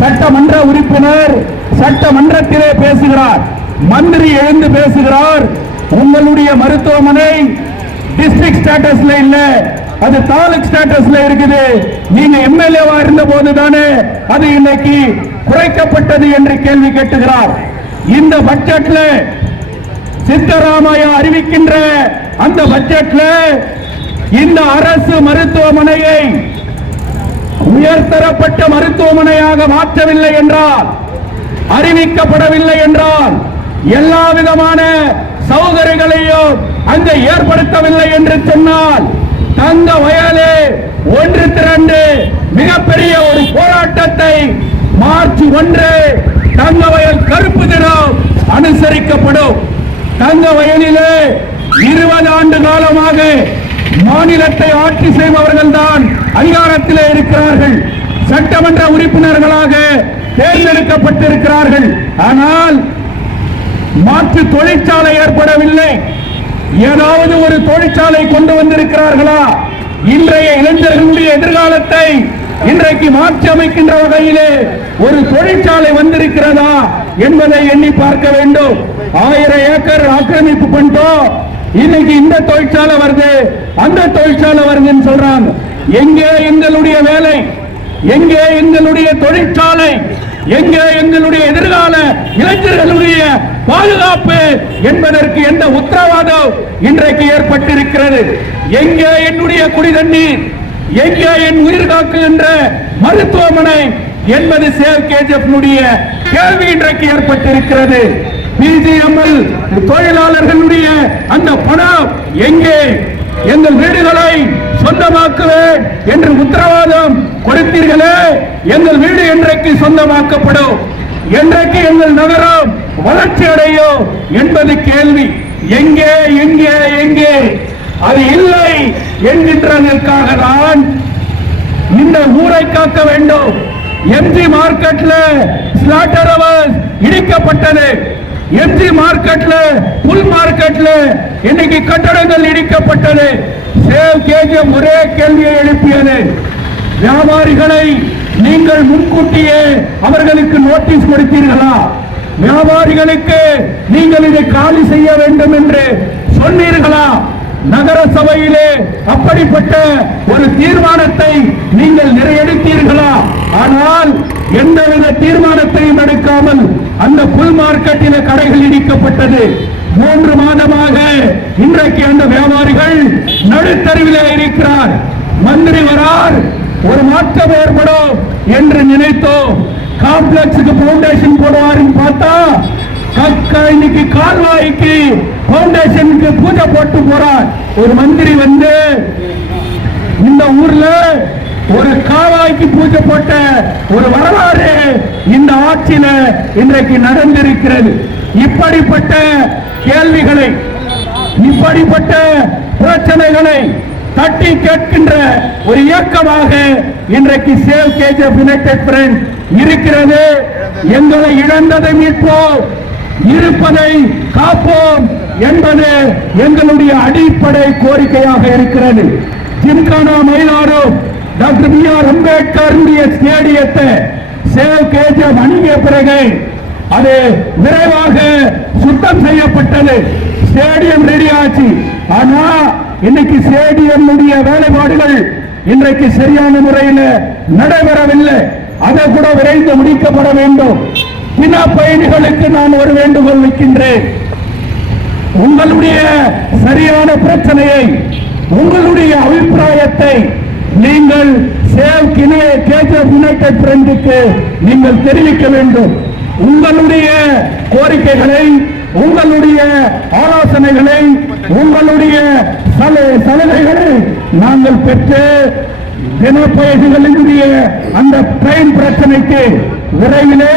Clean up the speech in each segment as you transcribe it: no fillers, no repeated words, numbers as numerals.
சட்டமன்ற உறுப்பினர் சட்டமன்றத்திலே பேசுகிறார், மந்திரி எழுந்து பேசுகிறார், உங்களுடைய மருத்துவமனை டிஸ்ட்ரிக்ட் ஸ்டேட்டஸ்ல இல்ல, அது தாலுக் ஸ்டேட்டஸ்ல இருக்குது. நீங்க எம்எல்ஏவா இருந்த போதுதானே அது இன்னைக்கு குறைக்கப்பட்டது என்று கேள்வி கேட்டுகிறார். இந்த பட்ஜெட்ல சித்தராமையா அறிவிக்கின்ற அந்த பட்ஜெட்ல இந்த அரசு மருத்துவமனையை உயர்தரப்பட்ட மருத்துவமனையாக மாற்றவில்லை என்றால், அறிவிக்கப்படவில்லை என்றால், எல்லா விதமான சௌகரியங்களையும் அங்கே ஏற்படுத்தவில்லை என்று சொன்னால், தங்க வயலே ஒன்று திரண்டு மிகப்பெரிய ஒரு போராட்டத்தை மார்ச் 1 தங்க வயல் கருப்பு தினம் அனுசரிக்கப்படும். தங்க வயலிலே 20 ஆண்டு காலமாக மாநிலத்தை ஆட்சி செய்பவர்கள் தான் அதிகாரத்திலே இருக்கிறார்கள், சட்டமன்ற உறுப்பினர்களாக தேர்ந்தெடுக்கப்பட்டிருக்கிறார்கள். ஆனால் மாற்று தொழிற்சாலை ஏற்படவில்லை. ஏதாவது ஒரு தொழிற்சாலை கொண்டு வந்திருக்கிறார்களா? இன்றைய இளைஞர்களுடைய எதிர்காலத்தை இன்றைக்கு மாற்றி அமைக்கின்ற வகையிலே ஒரு தொழிற்சாலை வந்திருக்கிறதா என்பதை எண்ணி பார்க்க வேண்டும். 1000 ஏக்கர் ஆக்கிரமிப்பு பண்ணிட்டோம், இன்னைக்கு இந்த தொழிற்சாலை வருது, அந்த தொழிற்சாலை வருதுன்னு சொல்றாங்க. எங்கே எங்களுடைய வேலை? எங்கே எங்களுடைய தொழிற்சாலை? எங்கே எங்களுடைய எதிர்கால இளைஞர்களுடைய பாதுகாப்பு என்பதற்கு எந்த உத்தரவாதம் இன்றைக்கு ஏற்பட்டிருக்கிறது? எங்கே என்னுடைய குடி தண்ணீர்? எங்கே என் உயிர் காக்குகின்ற மருத்துவமனை என்பது சேவ் கேஜிஎஃப் கேள்வி இன்றைக்கு ஏற்பட்டிருக்கிறது. பிஜிஎம்எல் தொழிலாளர்களுடைய அந்த பணம் எங்கே? எங்கள் வீடுகளை சொந்தமாக்குவேன் என்று உத்தரவாதம் கொடுத்தீர்களே, எங்கள் வீடு என்றைக்கு சொந்தமாக்கப்படும்? என்றைக்கு எங்கள் நகரம் வளர்ச்சி அடையும் என்பது கேள்வி. எங்கே எங்கே எங்கே? அது இல்லை என்கின்றதற்காக தான் இந்த ஊரை காக்க வேண்டும். எம்ஜி மார்க்கெட்ல ஸ்லாட்டர் ஹவுஸ் இடிக்கப்பட்டது, எம்ஜி மார்க்கெட்ல புல் மார்க்கெட்ல இன்னைக்கு கட்டடங்கள் இடிக்கப்பட்டது. சேவ் கேஜிஎஃப் ஒரே கேள்வியை எழுப்பியது, வியாபாரிகளை நீங்கள் முன்கூட்டியே அவர்களுக்கு நோட்டீஸ் கொடுத்தீர்களா? வியாபாரிகளுக்கு நீங்கள் இதை காலி செய்ய வேண்டும் என்று சொன்னீர்களா? நகர சபையிலே அப்படிப்பட்ட ஒரு தீர்மானத்தை நீங்கள் நிறைவேற்றீர்களா? ஆனால் எந்தவித தீர்மானத்தையும் எடுக்காமல் அந்த புல் மார்க்கெட்டில கடைகள் இடிக்கப்பட்டது. 3 மாதமாக இன்றைக்கு அந்த வியாபாரிகள் நடுத்தருவிலே இருக்கிறார். மந்திரி வரார், ஒரு மாற்றம் ஏற்படும் என்று நினைத்தோம். காம்ப்ளெக்ஸுக்கு பவுண்டேஷன் போடுவாருன்னு பார்த்தா இன்னைக்கு கால்வாய்க்கு பவுண்டேஷனுக்கு பூஜை போட்டு போறார். ஒரு மந்திரி வந்து இந்த ஊர்ல ஒரு கால்வாய்க்கு பூஜை போட்ட ஒரு வரலாறு இந்த ஆட்சியில இன்றைக்கு நடந்திருக்கிறது. இப்படிப்பட்ட கேள்விகளை, இப்படிப்பட்ட பிரச்சனைகளை தட்டி கேட்கின்ற ஒரு இயக்கமாக இன்றைக்கு சேவ் கேஜிஎஃப் யுனைடெட் ஃப்ரண்ட் இருக்கிறது. எங்களை இழந்ததை மீட்போம், இருப்பதை காப்போம் என்பது எங்களுடைய அடிப்படை கோரிக்கையாக இருக்கிறது. ஜிம்கானா மயிலாடு டாக்டர் பி.ஆர். அம்பேத்கர் ஸ்டேடியத்தை சேவ் கேஜிஎஃப் அணுகிய பிறகு அது விரைவாக சுத்தம் செய்யப்பட்டது, ஸ்டேடியம் ரெடி ஆச்சு. ஆனா இன்னைக்கு ஸ்டேடியம் வேலைப்பாடுகள் இன்றைக்கு சரியான முறையில் நடைபெறவில்லை. அதை கூட விரைந்து முடிக்கப்பட வேண்டும். பின பயணிகளுக்கு நான் ஒரு வேண்டுகோள் வைக்கின்றேன். உங்களுடைய சரியான பிரச்சனையை, உங்களுடைய அபிப்பிராயத்தை நீங்கள் சேவ் கேஜிஎஃப் யுனைடெட் ஃப்ரண்ட்க்கு நீங்கள் தெரிவிக்க வேண்டும். உங்களுடைய கோரிக்கைகளை, உங்களுடைய ஆலோசனைகளை, உங்களுடைய சலுகைகளை நாங்கள் பெற்று தினப்பயணிகளுடைய அந்த ட்ரெயின் பிரச்சனைக்கு விரைவிலே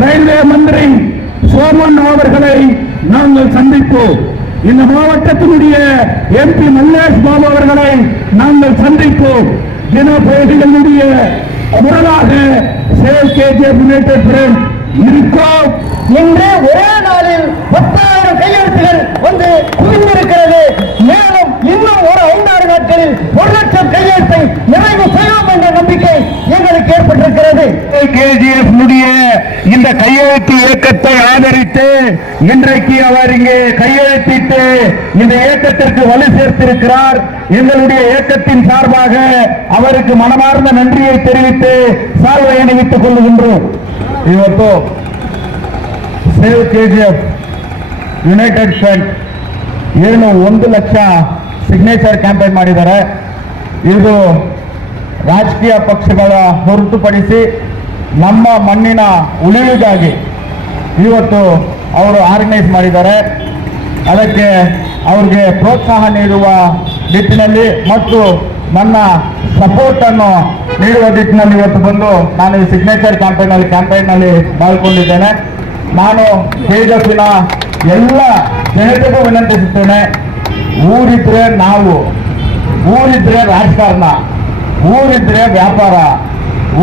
ரயில்வே மந்திரி சோமன் அவர்களை நாங்கள் சந்திப்போம். இந்த மாவட்டத்தினுடைய எம்பி மல்லேஷ் பாபு அவர்களை நாங்கள் சந்திப்போம். தினப்பயணிகளுடைய முரணாக சேவ் கேஜிஎஃப் யுனைடெட் ஃப்ரண்ட் இருக்கோம். இன்று ஒரே நாளில் 10,000 கையெழுத்துகள் வந்து குவிந்திருக்கிறது. மேலும் இன்னும் ஒரு 5 நாட்கள் நாளில் 1 லட்சம் கையெழுத்தை நிறைவு செய்வோம் என்ற நம்பிக்கை எங்களுக்கு ஏற்பட்டிருக்கிறது. KGF இந்த கையெழுத்து இயக்கத்தை ஆதரித்து இன்றைக்கு அவர் இங்கே கையெழுத்திட்டு இந்த இயக்கத்திற்கு வலு சேர்த்திருக்கிறார். எங்களுடைய இயக்கத்தின் சார்பாக அவருக்கு மனமார்ந்த நன்றியை தெரிவித்து சால்வை அணிவித்துக் கொள்ளுகின்றோம். ಇವತ್ತು ಸೇವ್ KGF ಯುನೈಟೆಡ್ ಫ್ರಂಟ್ ಏನು 1 ಲಕ್ಷ ಸಿಗ್ನೇಚರ್ ಕ್ಯಾಂಪೇನ್ ಮಾಡಿದ್ದಾರೆ. ಇದು ರಾಜಕೀಯ ಪಕ್ಷಗಳ ಹೊರತುಪಡಿಸಿ ನಮ್ಮ ಮಣ್ಣಿನ ಉಳಿವಿಗಾಗಿ ಇವತ್ತು ಅವರು ಆರ್ಗನೈಸ್ ಮಾಡಿದ್ದಾರೆ. ಅದಕ್ಕೆ ಅವ್ರಿಗೆ ಪ್ರೋತ್ಸಾಹ ನೀಡುವ ನಿಟ್ಟಿನಲ್ಲಿ ಮತ್ತು ನನ್ನ ಸಪೋರ್ಟ್ ಅನ್ನು ನೀಡುವ ನಿಟ್ಟಿನಲ್ಲಿ ಇವತ್ತು ಬಂದು ನಾನು ಈ ಸಿಗ್ನೇಚರ್ ಕ್ಯಾಂಪೇನ್ನಲ್ಲಿ ಪಾಲ್ಗೊಂಡಿದ್ದೇನೆ. ನಾನು KGFನ ಎಲ್ಲ ಜನತೆಗೂ ವಿನಂತಿಸುತ್ತೇನೆ, ಊರಿದ್ರೆ ನಾವು, ಊರಿದ್ರೆ ರಾಜಕಾರಣ, ಊರಿದ್ರೆ ವ್ಯಾಪಾರ,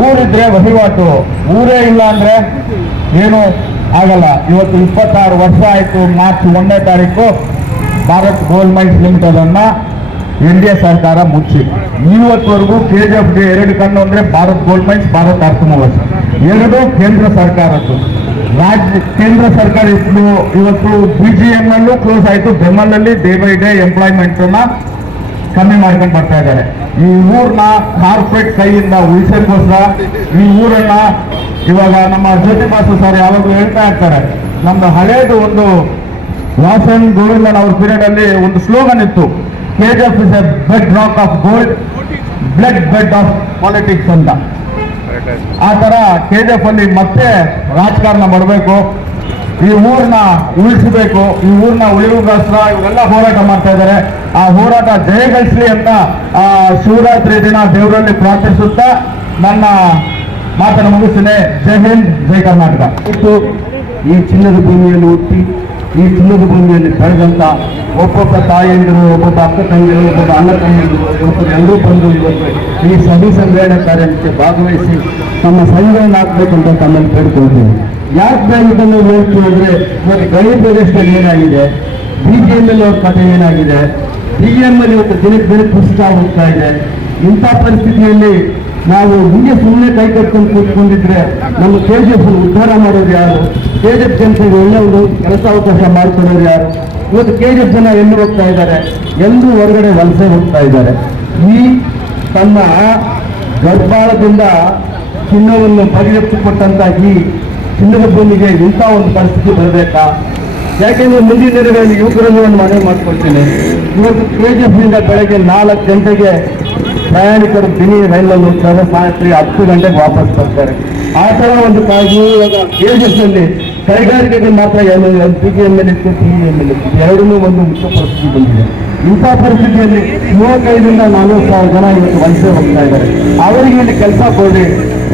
ಊರಿದ್ರೆ ವಹಿವಾಟು, ಊರೇ ಇಲ್ಲ ಅಂದ್ರೆ ಏನು ಆಗಲ್ಲ. ಇವತ್ತು 26 ವರ್ಷ ಆಯಿತು. ಮಾರ್ಚ್ 1ನೇ ತಾರೀಕು ಭಾರತ್ ಗೋಲ್ಡ್ ಮೈನ್ಸ್ ಲಿಮಿಟೆಡ್ ಅನ್ನ NDA ಸರ್ಕಾರ ಮುಚ್ಚಿ ಇವತ್ತವರೆಗೂ KGFಗೆ 2 ಕಣ್ಣು ಅಂದ್ರೆ ಭಾರತ್ ಗೋಲ್ಡ್ ಮೈನ್ಸ್, ಭಾರತ್ ಅರ್ಥ ಮೂವರ್ಸ್ ಎರಡೂ ಕೇಂದ್ರ ಸರ್ಕಾರದ್ದು. ಕೇಂದ್ರ ಸರ್ಕಾರ ಇವತ್ತು BGML ಕ್ಲೋಸ್ ಆಯಿತು. ಬೆಮ್ಮಲಲ್ಲಿ ಡೇ ಬೈ ಡೇ ಎಂಪ್ಲಾಯ್ಮೆಂಟ್ ಕಮ್ಮಿ ಮಾಡ್ಕೊಂಡು ಬರ್ತಾ ಇದ್ದಾರೆ. ಈ ಊರ್ನ ಕಾರ್ಪೊರೇಟ್ ಕೈಯಿಂದ ಉಳಿಸೋಕ್ಕೋಸ್ಕರ ಈ ಊರನ್ನ ಇವಾಗ ನಮ್ಮ ಜ್ಯೋತಿ ಬಾಸು ಸರ್ ಯಾವಾಗಲೂ ಹೇಳ್ತಾ ಇರ್ತಾರೆ, ನಮ್ದು ಹಳೇದು ಒಂದು ವಾಸನ್ ಗೋವಿಂದನ್ ಅವ್ರ ಪೀರಿಯಡ್ ಅಲ್ಲಿ ಒಂದು ಸ್ಲೋಗನ್ ಇತ್ತು, KGF is A bed rock of gold, blood bed of politics ಅಂತ. ಆ ತರ KGF ಅಲ್ಲಿ ಮತ್ತೆ ರಾಜಕಾರಣ ಮಾಡಬೇಕು, ಈ ಊರನ್ನ ಉಳಿಸಬೇಕು, ಈ ಊರನ್ನ ಉಳಿವುಗೋಸ್ಕರ ಇವರೆಲ್ಲ ಹೋರಾಟ ಮಾಡ್ತಾ ಇದ್ದಾರೆ. ಆ ಹೋರಾಟ ಜಯಗಳಿಸಲಿ ಅಂತ ಶಿವರಾತ್ರಿ ದಿನ ದೇವರಲ್ಲಿ ಪ್ರಾರ್ಥಿಸುತ್ತಾ ನನ್ನ ಮಾತನ್ನು ಮುಗಿಸ್ತೇನೆ. ಜೈ ಹಿಂದ್, ಜೈ ಕರ್ನಾಟಕ. ಈ ಚಿನ್ನದ ಭೂಮಿಯಲ್ಲಿ ಹುಟ್ಟಿ ಈ ಚಿನ್ನದ ಭೂಮಿಯಲ್ಲಿ ಬೆಳೆದಂತ ಒಬ್ಬೊಬ್ಬ ತಾಯಿಯಂದಿರು, ಒಬ್ಬೊಬ್ಬ ಅಕ್ಕ ತಂಗಿರು, ಒಬ್ಬೊಬ್ಬ ಅಣ್ಣ ತಂಗಿರು, ಒಬ್ಬರು ಎಲ್ಲರೂ ಬಂದು ಇವತ್ತು ಈ ಸಭೆ ಸಂಗ್ರಹಣೆ ಕಾರ್ಯಕ್ಕೆ ಭಾಗವಹಿಸಿ ನಮ್ಮ ಸಹಿಗಳನ್ನು ಹಾಕ್ಬೇಕಂತ ತಮ್ಮಲ್ಲಿ ಕೇಳ್ಕೊಳ್ತೀವಿ. ಯಾಕೆ ಇದನ್ನು ಹೇಳ್ತೀವಿ ಅಂದ್ರೆ, ಇವತ್ತು ಗಡಿ ಪ್ರದೇಶದಲ್ಲಿ ಏನಾಗಿದೆ, BGML ಅವ್ರ ಕಥೆ ಏನಾಗಿದೆ, BGML ಇವತ್ತು ದಿನಕ್ಕೆ ಕುಸಿತ ಹೋಗ್ತಾ ಇದೆ. ಇಂಥ ಪರಿಸ್ಥಿತಿಯಲ್ಲಿ ನಾವು ಹಿಂಗೆ ಸುಮ್ಮನೆ ಕೈ ಕಟ್ಕೊಂಡು ಕೂತ್ಕೊಂಡಿದ್ರೆ ನಮ್ಮ KGF ಉದ್ಧಾರ ಮಾಡೋರು ಯಾರು? KGF ಜನತೆಗೆ ಒಳ್ಳೆ ಒಂದು ಕೆಲಸ ಅವಕಾಶ ಮಾಡ್ಕೊಡೋರು ಯಾರು? ಇವತ್ತು KGF ಜನ ಎಲ್ಲಿ ಹೋಗ್ತಾ ಇದ್ದಾರೆ? ಎಲ್ಲರೂ ಹೊರಗಡೆ ವಲಸೆ ಹೋಗ್ತಾ ಇದ್ದಾರೆ. ಈ ತನ್ನ ಗರ್ಭಾಳದಿಂದ ಚಿನ್ನವನ್ನು ಬಗೆಹರಿಸಿಕೊಟ್ಟಂತ ಈ ಚಿನ್ನದ ಭೂಮಿಗೆ ಇಂಥ ಒಂದು ಪರಿಸ್ಥಿತಿ ಬರಬೇಕಾ? ಯಾಕೆಂದ್ರೆ ಮುಂದಿನ ದಿನಗಳಲ್ಲಿ ಯುವಕರಲ್ಲಿ ಒಂದು ಮನವಿ ಮಾಡ್ಕೊಳ್ತೇನೆ. ಇವತ್ತು KGF ನಿಂದ ಬೆಳಗ್ಗೆ 4 ಗಂಟೆಗೆ ಪ್ರಯಾಣಿಕರು ದಿನಿ ರೈಲಲ್ಲಿ ಹೋಗ್ತಾರೆ, ರಾತ್ರಿ 10 ಗಂಟೆಗೆ ವಾಪಸ್ ಬರ್ತಾರೆ. ಆ ಥರ ಒಂದು ಇವಾಗ KGF ನಲ್ಲಿ ಕೈಗಾರಿಕೆಗಳು ಮಾತ್ರ BGML ಇತ್ತು, TEML ಇತ್ತು, ಎರಡನ್ನೂ ಒಂದು ಮುಖ್ಯ ಪರಿಸ್ಥಿತಿ ಬಂದಿದೆ. ಇಂಥ ಪರಿಸ್ಥಿತಿಯಲ್ಲಿ 35ರಿಂದ 40,000 ಜನ ಇವತ್ತು ವಲಸೆ ಹೋಗ್ತಾ ಇದ್ದಾರೆ. ಅವರಿಗೆ ಇಲ್ಲಿ ಕೆಲಸ ಕೊಡಿ,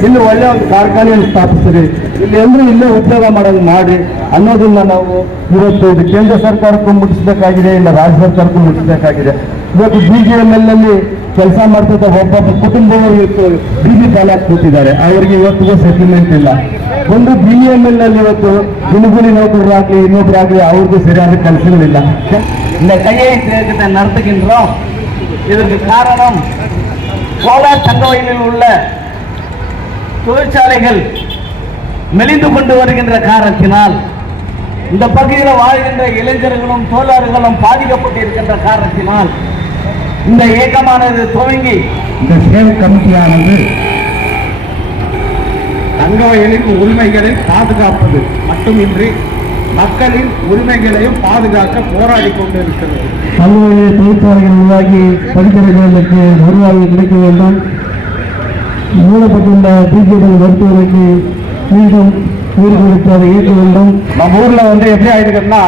ಇಲ್ಲಿ ಒಳ್ಳೆ ಒಂದು ಕಾರ್ಖಾನೆಯನ್ನು ಸ್ಥಾಪಿಸಿರಿ, ಇಲ್ಲಿ ಎಲ್ಲರೂ ಇಲ್ಲೇ ಉದ್ಯೋಗ ಮಾಡೋದು ಮಾಡಿ ಅನ್ನೋದನ್ನ ನಾವು ಇವತ್ತು ಇದು ಕೇಂದ್ರ ಸರ್ಕಾರಕ್ಕೂ ಮುಟ್ಟಿಸಬೇಕಾಗಿದೆ, ಇಲ್ಲ ರಾಜ್ಯ ಸರ್ಕಾರಕ್ಕೂ ಮುಟ್ಟಿಸಬೇಕಾಗಿದೆ. ಇವತ್ತು BGML ನಲ್ಲಿ ಕೆಲಸ ಮಾಡ್ತಿದ್ದ ಒಬ್ಬೊಬ್ಬ ಕುಟುಂಬವರು ಇವತ್ತು ಬೀದಿ ಪಾಲಾಗಿ ಕೂತಿದ್ದಾರೆ. ಅವರಿಗೆ ಇವತ್ತಿಗೂ ಸೆಟಲ್ಮೆಂಟ್ ಇಲ್ಲ. ಒಂದು BGML ನಲ್ಲಿ ಇವತ್ತು ಗುಣಗುಣಿ ನೌಕರರಾಗಲಿ ಇನ್ನೊಬ್ಬರಾಗಲಿ ಅವ್ರಿಗೂ ಸರಿಯಾದ ಕೆಲಸಗಳಿಲ್ಲ. இந்த கையெழுத்து இயக்கத்தை நடத்துகின்றோம். இதற்கு காரணம் கோலார் தங்கவயலில் உள்ள தொழிற்சாலைகள் மெலிந்து கொண்டு வருகின்ற காரணத்தினால், இந்த பகுதியில் வாழ்கின்ற இளைஞர்களும் தோழர்களும் பாதிக்கப்பட்டிருக்கின்ற காரணத்தினால் இந்த இயக்கமானது துவங்கி இந்த சேவ் கமிட்டியானது தங்கவயலின் உரிமைகளை பாதுகாப்பது மட்டுமின்றி மக்களின் உரிமைகளையும் பாதுகாக்க போராடி கொண்டிருக்கிறது. தங்கவயலிய தொழிற்சாலைகள் உருவாகி படிக்கிறவர்களுக்கு வருவாயை கிடைக்க வேண்டும். மூடப்பட்டுள்ள BGML மருத்துவருக்கு மீண்டும் உயிர் கொடுத்து அதை இயக்க வேண்டும். நம்ம ஊர்ல எப்படி ஆயிடுதுன்னா,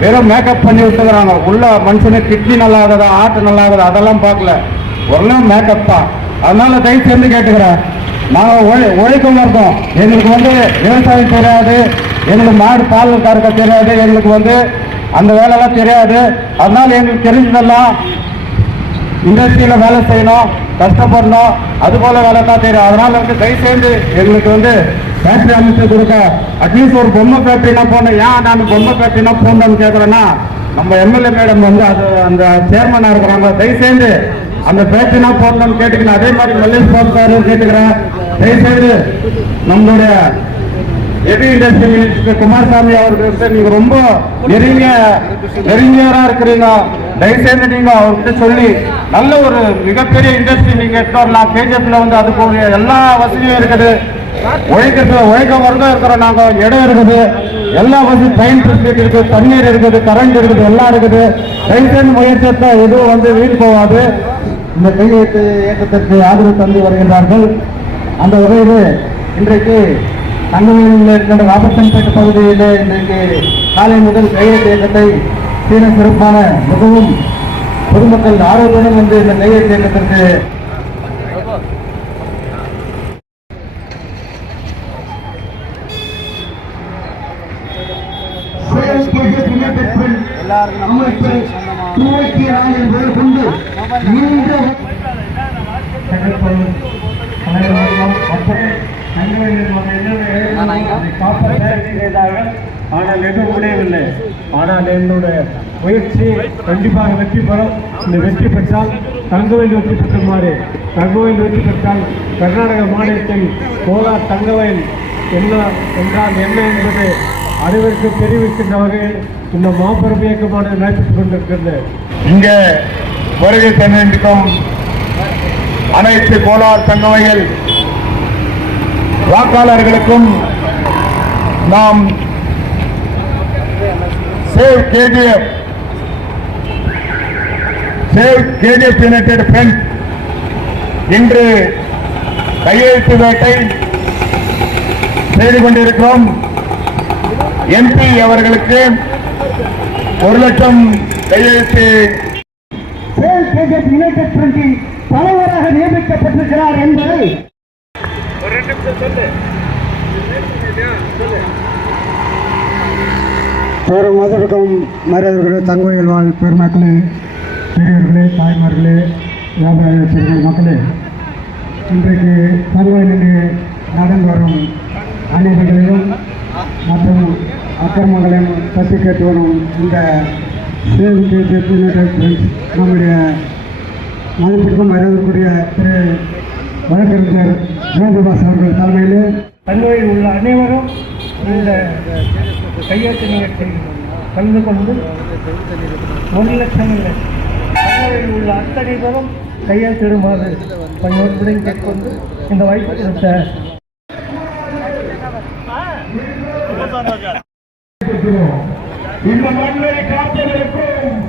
வெறும் மேக்கப் பண்ணி விட்டுக்கிறாங்க. உள்ள மனுஷனுக்கு கிட்னி நல்லா ஆகுதா, ஆட்டு நல்லா ஆகுதா அதெல்லாம் பார்க்கல, ஒன்றும் மேக்கப் தான். அதனால தயவு செஞ்சு கேட்டுக்கிறேன், நாங்கள் உழைக்கும் இருக்கோம். எங்களுக்கு விவசாயம் தெரியாது, எங்களுக்கு மாடு பால் கறக்க தெரியாது, எங்களுக்கு அந்த வேலைலாம் தெரியாது. அதனால எங்களுக்கு தெரிஞ்சதெல்லாம் இண்டஸ்ட்ரியில வேலை செய்யணும், கஷ்டப்படணும், அது போல வேலை தான் தெரியும். அதனால தயவு செய்து எங்களுக்கு ஃபேக்டரி அமைச்சு கொடுக்க, அட்லீஸ்ட் ஒரு பொம்மை ஃபேக்டரினா போனேன். ஏன் நான் பொம்மை ஃபேக்டரினா போனோம்னு கேட்குறேன்னா, நம்ம MLA மேடம் அது அந்த சேர்மனாக இருக்கிறாங்க. தயவு செய்து அந்த பேச்சுனா போடணும்னு கேட்டுக்கிறேன். அதே மாதிரி மல்லேஷ் பாபு சார் கேட்டுக்கிறேன். தயவுசெய்து நம்மளுடைய ஹெவி இண்டஸ்ட்ரி மினிஸ்டர் குமாரசாமி அவர்களுக்கு நீங்க ரொம்ப நெருங்கியவரா இருக்கிறீங்க. தயவுசெய்து நீங்க அவர்கிட்ட சொல்லி நல்ல ஒரு மிகப்பெரிய இண்டஸ்ட்ரி நீங்க எடுத்து வரலாம். கேஜிஎஃப்ல வந்து அதுக்கு எல்லா வசதியும் இருக்குது. உழைக்க வர்க்கம் இருக்கிறோம். நாங்க இடம் இருக்குது, எல்லா வசதி, ட்ரெயின் ஃபெசிலிட்டி இருக்குது, தண்ணீர் இருக்குது, கரண்ட் இருக்குது, எல்லாம் இருக்குது. தயவுசெய்து முயற்சித்த எதுவும் வந்து வீண் போகாது. இந்த கையெழுத்து இயக்கத்திற்கு ஆதரவு தந்து வருகின்றார்கள். அந்த வகையில் இன்றைக்கு தங்கவேலியில் இருக்கின்ற ராபர்சன்பேட்டை பகுதியிலே இன்றைக்கு காலை முதல் கையெழுத்து இயக்கத்தை சீன சிறப்பான மிகவும் பொதுமக்கள் ஆர்வத்துடன் வந்து இந்த கையெழுத்து இயக்கத்திற்கு ஆனால் எதுவும் முடியவில்லை. ஆனால் என்னுடைய முயற்சி கண்டிப்பாக வெற்றி பெறும். இந்த வெற்றி பெற்றால் தங்கவயல் வெற்றி பெற்றுமாறு, தங்கவயல் வெற்றி பெற்றால் கர்நாடக மாநிலத்தில் கோலார் தங்கவயல் என்ன என்றால் என்ன என்பது அனைவருக்கு தெரிவிக்கின்ற வகையில் இந்த மாபெரும் இயக்கமானது நடைபெற்றுக் கொண்டிருக்கிறது. இங்கே வருகை தந்திருக்கும் அனைத்து கோலார் தங்கவயல் வாக்காளர்களுக்கும் நாம் சேவ் கேஜிஎஃப் யுனைடெட் ஃப்ரண்ட் இன்று கையெழுத்து வேட்டை செய்து கொண்டிருக்கிறோம். எம்பி அவர்களுக்கு 1,00,000 கையெழுத்து யுனைடெட் ஃப்ரண்டின் தலைவராக நியமிக்கப்பட்டிருக்கிறார் என்பதை தோறும் மதற்கும் மரியாதைகளே, தங்கவயல் வாழ் பெருமக்களே, பெரியவர்களே, தாய்மார்களே, வியாபார மக்களே, இன்றைக்கு தங்கவயலிலே நடந்து வரும் அநீதிகளையும் மற்றும் அக்கிரமங்களையும் தட்டி கேட்டு வரும் இந்த சேவ் கேஜிஎஃப் யுனைடெட் ஃப்ரண்ட்ஸ் நம்முடைய மதிப்பிற்கும் மரியாதைக்குரிய திரு வழக்கறிஞர் ஜோதிபாஸ் அவர்கள் தலைமையிலே தங்கவயலில் உள்ள அனைவரும் இந்த கையெழுத்து நிகழ்ச்சியில் கலந்து கொண்டு 1,00,000 இல்லை, தங்கவயலில் உள்ள அத்தனை பேரும் கையெழுத்திடுமாறு பணியோடுடன் கேட்கொண்டு இந்த வாய்ப்பு கொடுத்த இந்த மண்ணை காப்பதற்கும்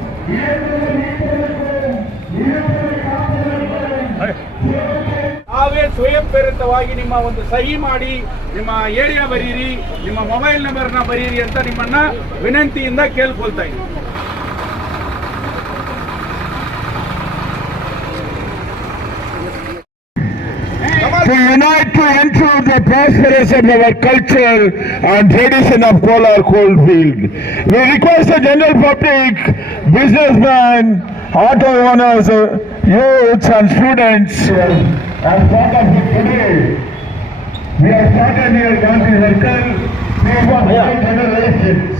ನಾವೇ ಸ್ವಯಂ ಪ್ರೇರಿತವಾಗಿ ನಿಮ್ಮ ಒಂದು ಸಹಿ ಮಾಡಿ ನಿಮ್ಮ ಏರಿಯಾ ಬರೀರಿ, ನಿಮ್ಮ ಮೊಬೈಲ್ ನಂಬರ್ನ ಬರೀರಿ ಅಂತ ನಿಮ್ಮನ್ನ ವಿನಂತಿಯಿಂದ ಕೇಳ್ಕೊಳ್ತಾ ಇದ್ದೀನಿ. To unite to ensure the prosperity of our culture and tradition of Kolar Coalfield. We request the general public, businessmen, auto owners, youths and students. As part of it today, we have started near Gandhi Circle. We want 5 generations.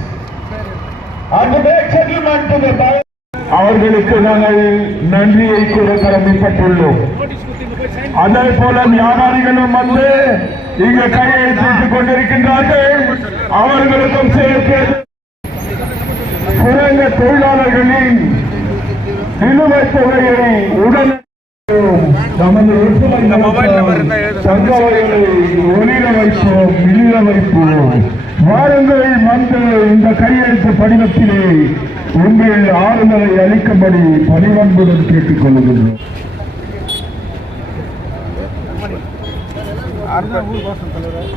And to make settlement to the அவர்களுக்கு நாங்கள் நன்றியை கூட கடமைப்பட்டுள்ளோம். அதே போல வியாபாரிகளும் வந்து இங்கு கையெழுத்திட்டுக் கொண்டிருக்கின்றார்கள். அவர்களுக்கும் சேர்த்து சுரங்க தொழிலாளர்களின் நிலுவைத் தொகையை உடனே நமது தங்கவயலை ஒளிர வைப்போம், இழிர வைப்போம். வாருங்கள் வந்து இந்த கையெழுத்து படிவத்திலே உங்கள் ஆறுதலை அளிக்கும்படி பணிவன்புடன் கேட்டுக் கொள்ளுகின்றோம். ஊர் வாசல் தலைவர்